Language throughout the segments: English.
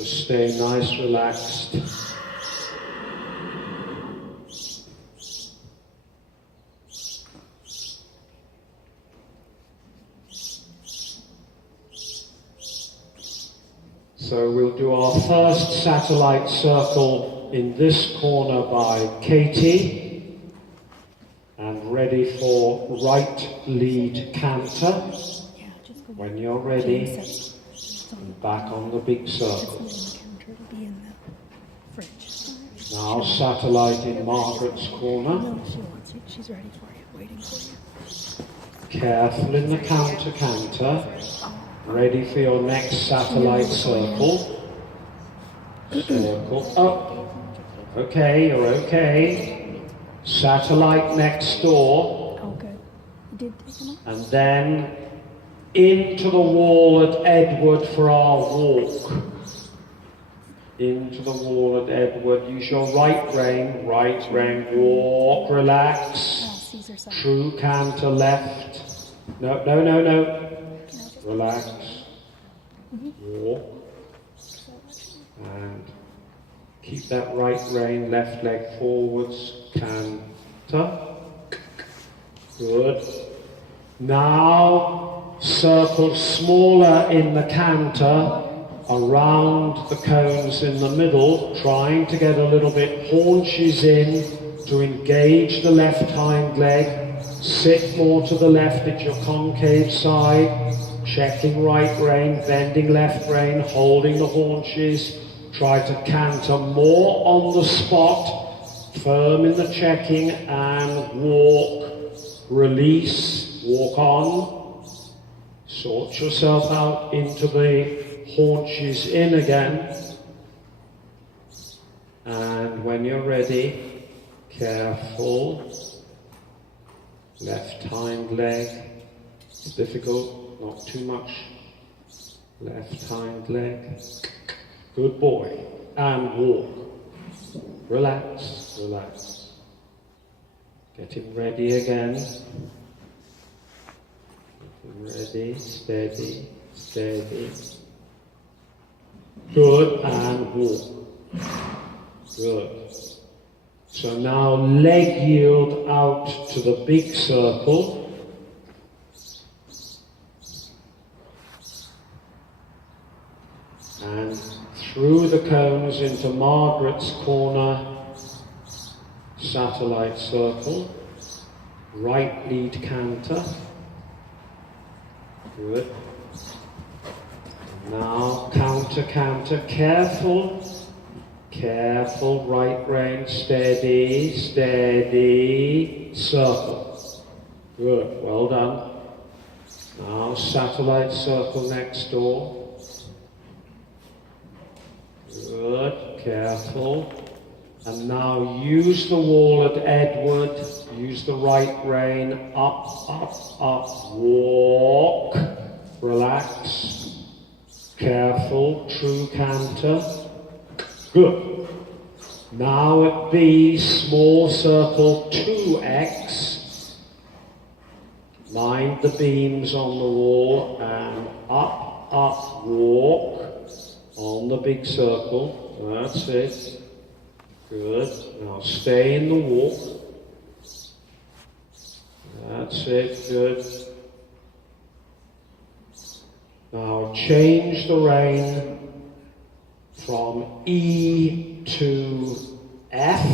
Just stay nice, relaxed. So we'll do our first satellite circle in this corner by Katie. And ready for right lead canter. When you're ready, back on the big circle. Now satellite in Margaret's corner. Careful in the counter. Ready for your next satellite circle. Circle up. Okay, you're okay. Satellite next door. Oh, good. You did take them off? And then into the wall at Edward for our walk. Into the wall at Edward. Use your right rein, walk, relax. True canter left. No. Relax. Walk. And keep that right rein, left leg forwards, canter. Good. Now circle smaller in the canter around the cones in the middle, trying to get a little bit haunches in to engage the left hind leg. Sit more to the left at your concave side, checking right rein, bending left rein, holding the haunches. Try to canter more on the spot, firm in the checking, and walk, release, walk on. Sort yourself out into the haunches in again. And when you're ready, careful. Left hind leg. It's difficult, not too much. Left hind leg. Good boy. And walk. Relax. Get him ready again. Get him ready, steady. Good, and walk. Good. So now leg yield out to the big circle. And through the cones into Margaret's corner, satellite circle, right lead canter. Good. Now counter, careful, right rein, steady, circle. Good, well done. Now satellite circle next door. Good, careful. And now use the wall at Edward, use the right rein, up, walk, relax, careful, true canter. Good. Now at B, small circle 2x. Mind the beams on the wall and up, walk on the big circle. That's it. Good. Now stay in the walk. That's it. Good. Now change the rein from E to F.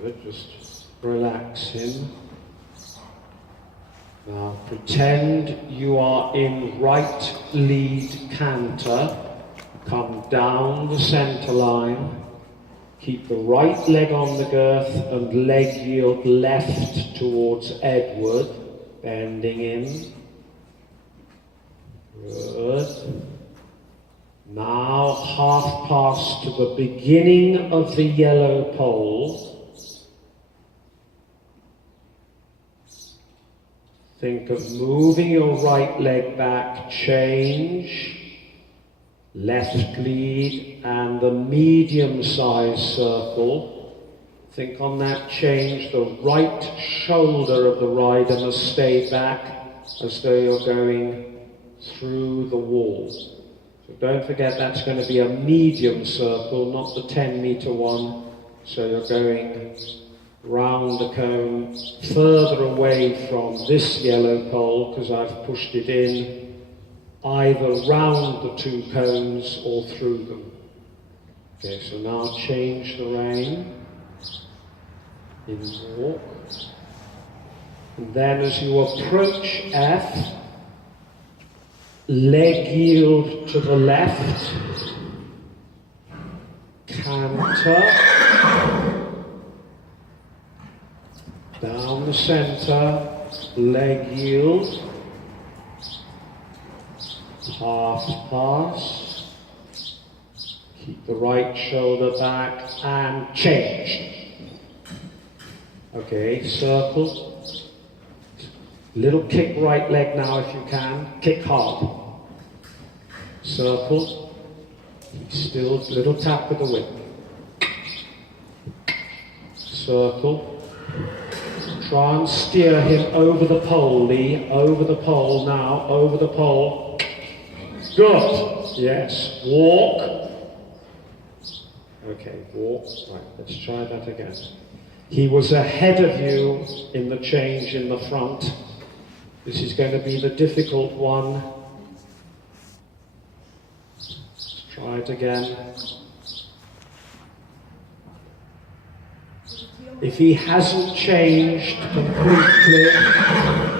Good, just relax him. Now pretend you are in right lead canter. Come down the center line. Keep the right leg on the girth and leg yield left towards Edward, bending in. Good. Now half pass to the beginning of the yellow pole. Think of moving your right leg back, change. Left lead and the medium-sized circle Think on that change, the right shoulder of the rider must stay back as though you're going through the wall. So don't forget that's going to be a medium circle, not the 10-meter one. So you're going round the cone, further away from this yellow pole because I've pushed it in, either round the two cones or through them. Okay, so now change the rein in walk. And then as you approach F, leg yield to the left, canter, down the center, leg yield, half pass, keep the right shoulder back and change. Okay, circle. Little kick right leg now if you can. Kick hard. Circle. Still little tap with the whip. Circle. Try and steer him over the pole, Lee. Over the pole now. Over the pole. Good. Yes. Walk. Okay, walk. Right, let's try that again. He was ahead of you in the change in the front. This is going to be the difficult one. Let's try it again. If he hasn't changed completely,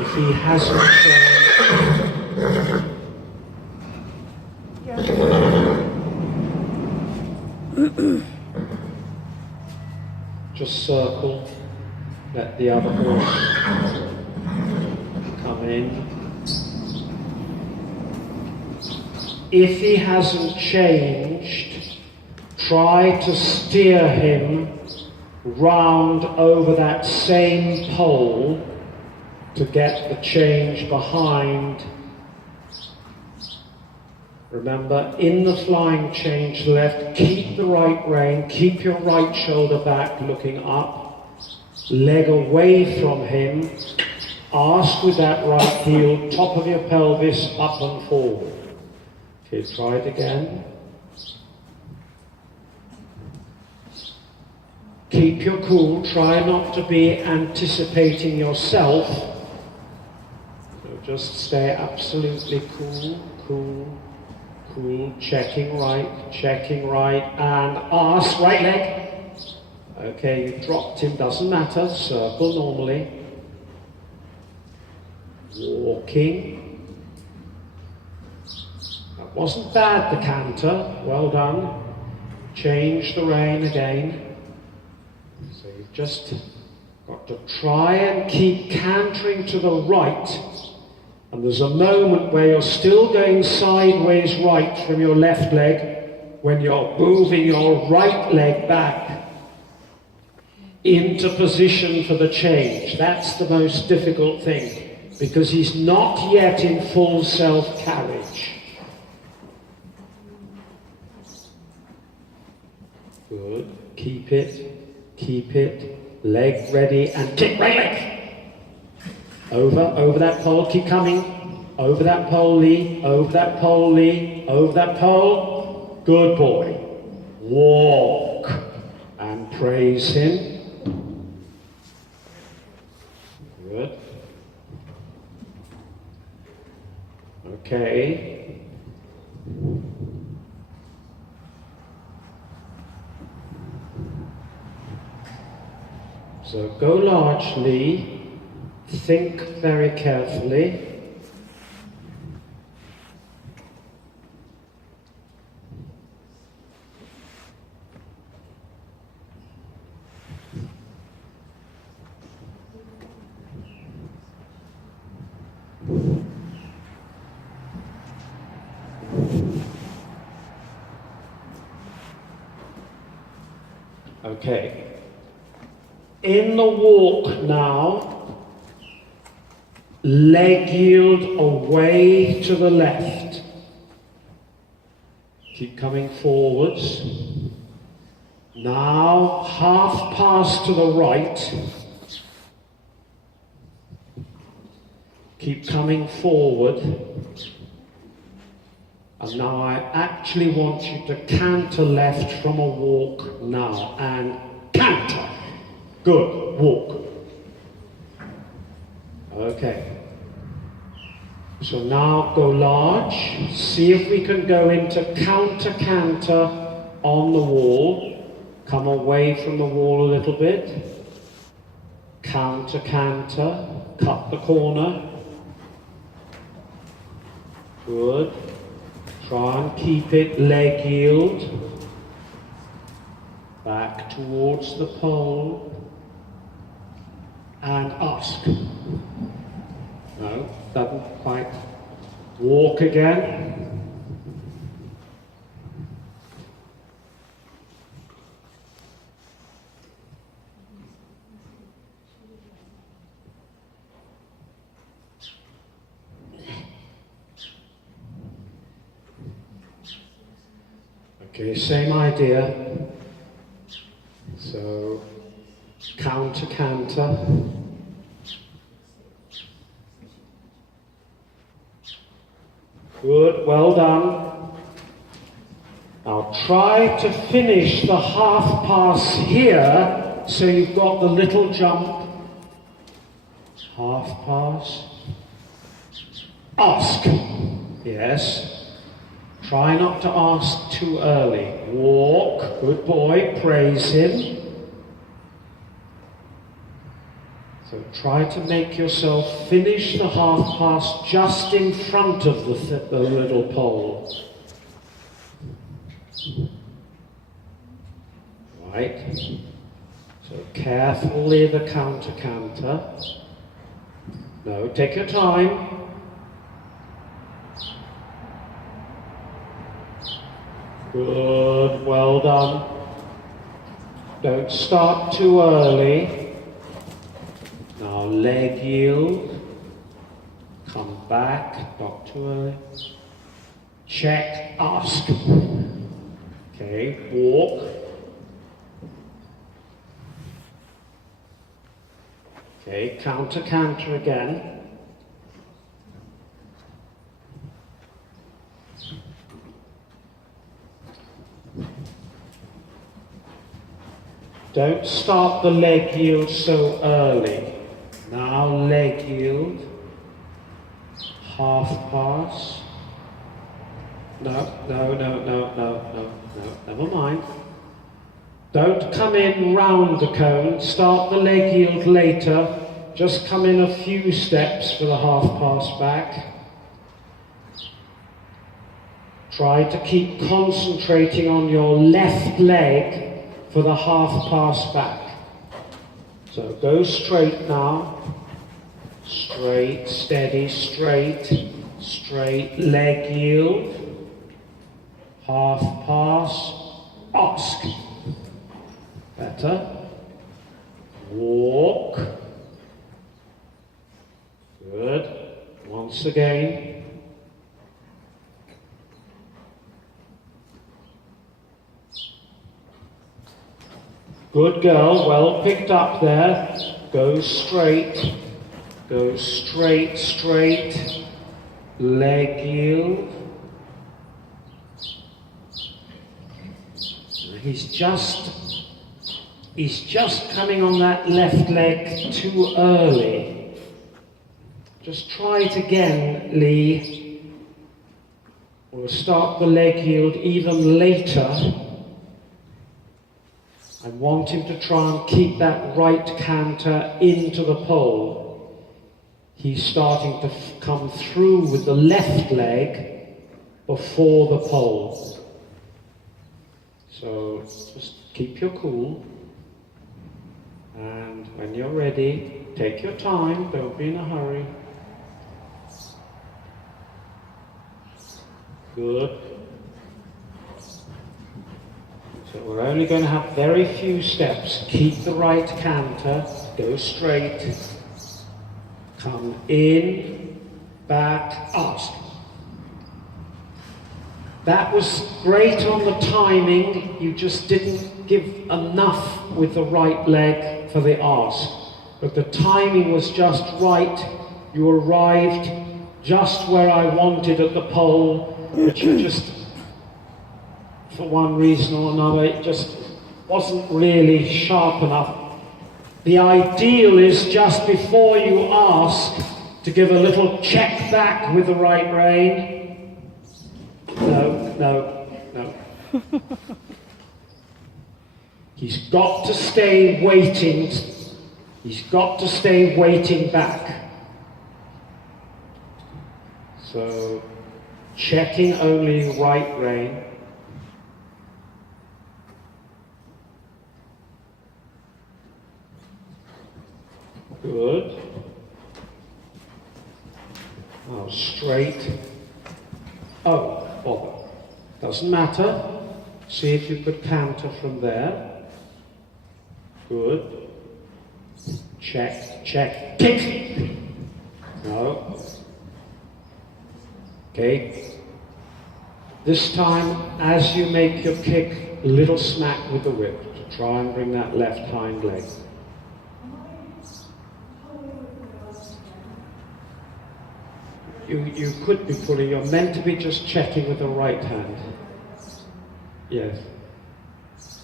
if he hasn't changed, just circle, let the other horse come in. If he hasn't changed, try to steer him round over that same pole to get the change behind. Remember, in the flying change left, keep the right rein, keep your right shoulder back looking up, leg away from him, ask with that right heel, top of your pelvis up and forward. Okay, try it again. Keep your cool, try not to be anticipating yourself. So just stay absolutely cool, cool. Cool, checking right, and ask, right leg. Okay, you dropped him, doesn't matter, circle normally. Walking. That wasn't bad, the canter, well done. Change the rein again. So you've just got to try and keep cantering to the right. And there's a moment where you're still going sideways right from your left leg when you're moving your right leg back into position for the change. That's the most difficult thing because he's not yet in full self-carriage. Good. Keep it. Leg ready and kick right leg. Over that pole, keep coming. Over that pole, Lee. Over that pole, Lee. Over that pole. Good boy. Walk. And praise him. Good. Okay. So go large, Lee. Think very carefully. Okay. In the walk now, leg yield away to the left. Keep coming forwards. Now half pass to the right. Keep coming forward. And now I actually want you to canter left from a walk now. And canter. Good. Walk. Okay. So now go large. See if we can go into counter canter on the wall. Come away from the wall a little bit. Counter canter. Cut the corner. Good. Try and keep it leg yield. Back towards the pole. And ask. No, doesn't quite. Walk again. Okay, same idea. So, counter canter. Good, well done. Now try to finish the half pass here, so you've got the little jump. Half pass. Ask. Yes. Try not to ask too early. Walk. Good boy. Praise him. So try to make yourself finish the half pass just in front of the little pole. Right. So carefully the counter canter. No, take your time. Good, well done. Don't start too early. Now leg yield. Come back, not too early. Check, ask. Okay, walk. Okay, counter canter again. Don't start the leg yield so early. Now leg yield. Half pass. No, never mind. Don't come in round the cone. Start the leg yield later. Just come in a few steps for the half pass back. Try to keep concentrating on your left leg for the half pass back. So go straight now. Straight, steady, straight, straight, leg yield. Half pass, ask. Better. Walk. Good. Once again. Good girl, well picked up there. Go straight. Go straight, straight. Leg yield. He's just coming on that left leg too early. Just try it again, Lee. We'll start the leg yield even later. I want him to try and keep that right canter into the pole. He's starting to come through with the left leg before the pole. So just keep your cool. And when you're ready, take your time, don't be in a hurry. Good. So we're only going to have very few steps. Keep the right canter, go straight, come in, back, ask. That was great on the timing, you just didn't give enough with the right leg for the arse. But the timing was just right, you arrived just where I wanted at the pole, but you just, for one reason or another, it just wasn't really sharp enough. The ideal is just before you ask to give a little check back with the right rein. No. He's got to stay waiting. He's got to stay waiting back. So, checking only right rein. Good. Now straight. Oh, bother. Doesn't matter. See if you could canter from there. Good. Check, check, kick! No. Okay. This time, as you make your kick, a little smack with the whip to try and bring that left hind leg. You could be pulling, you're meant to be just checking with the right hand. Yes.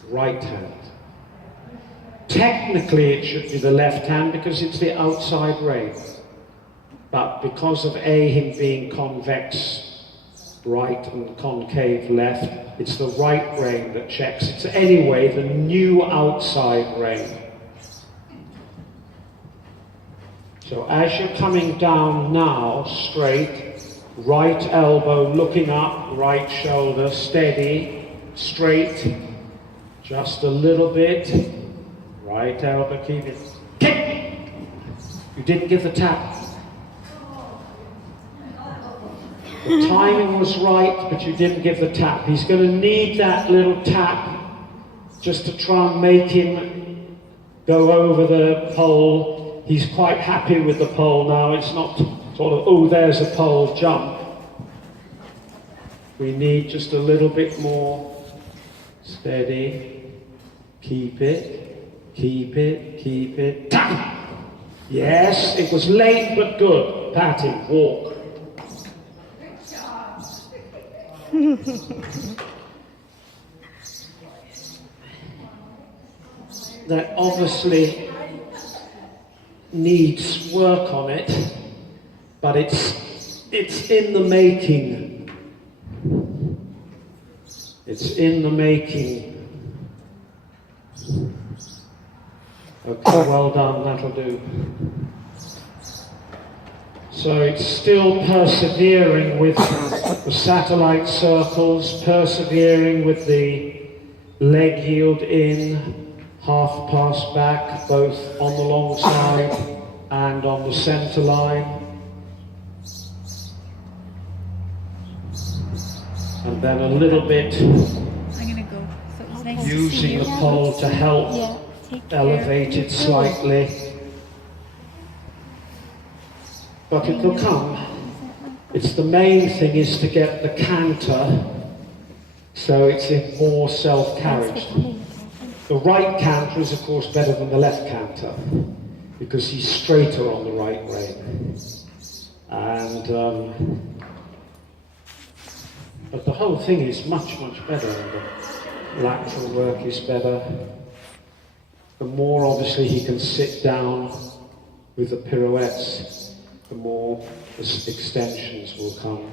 Right hand. Technically it should be the left hand because it's the outside rein. But because of him being convex right and concave left, it's the right rein that checks. It's anyway the new outside rein. So as you're coming down now, straight, right elbow looking up, right shoulder steady, straight, just a little bit, right elbow keep it, kick! You didn't give the tap. The timing was right, but you didn't give the tap. He's going to need that little tap just to try and make him go over the pole. He's quite happy with the pole now. It's not sort of, oh, there's a pole, jump. We need just a little bit more steady. Keep it, keep it, keep it. Tap! Yes, it was late but good. Patting, walk. That obviously needs work on it, but it's in the making. It's in the making. Okay, well done, that'll do. So it's still persevering with the satellite circles, persevering with the leg yield in, half pass back, both on the long side and on the centre line. And then a little bit I'm gonna go. So it was nice to see using you. the pole to help elevate it slightly. But it will come. It's the main thing is to get the canter so it's in more self-carriage. The right canter is of course better than the left canter because he's straighter on the right rein. And but the whole thing is much, much better. The lateral work is better. The more obviously he can sit down with the pirouettes, the more the extensions will come.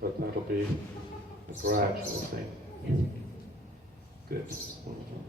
But that'll be a gradual thing. Good. Wonderful.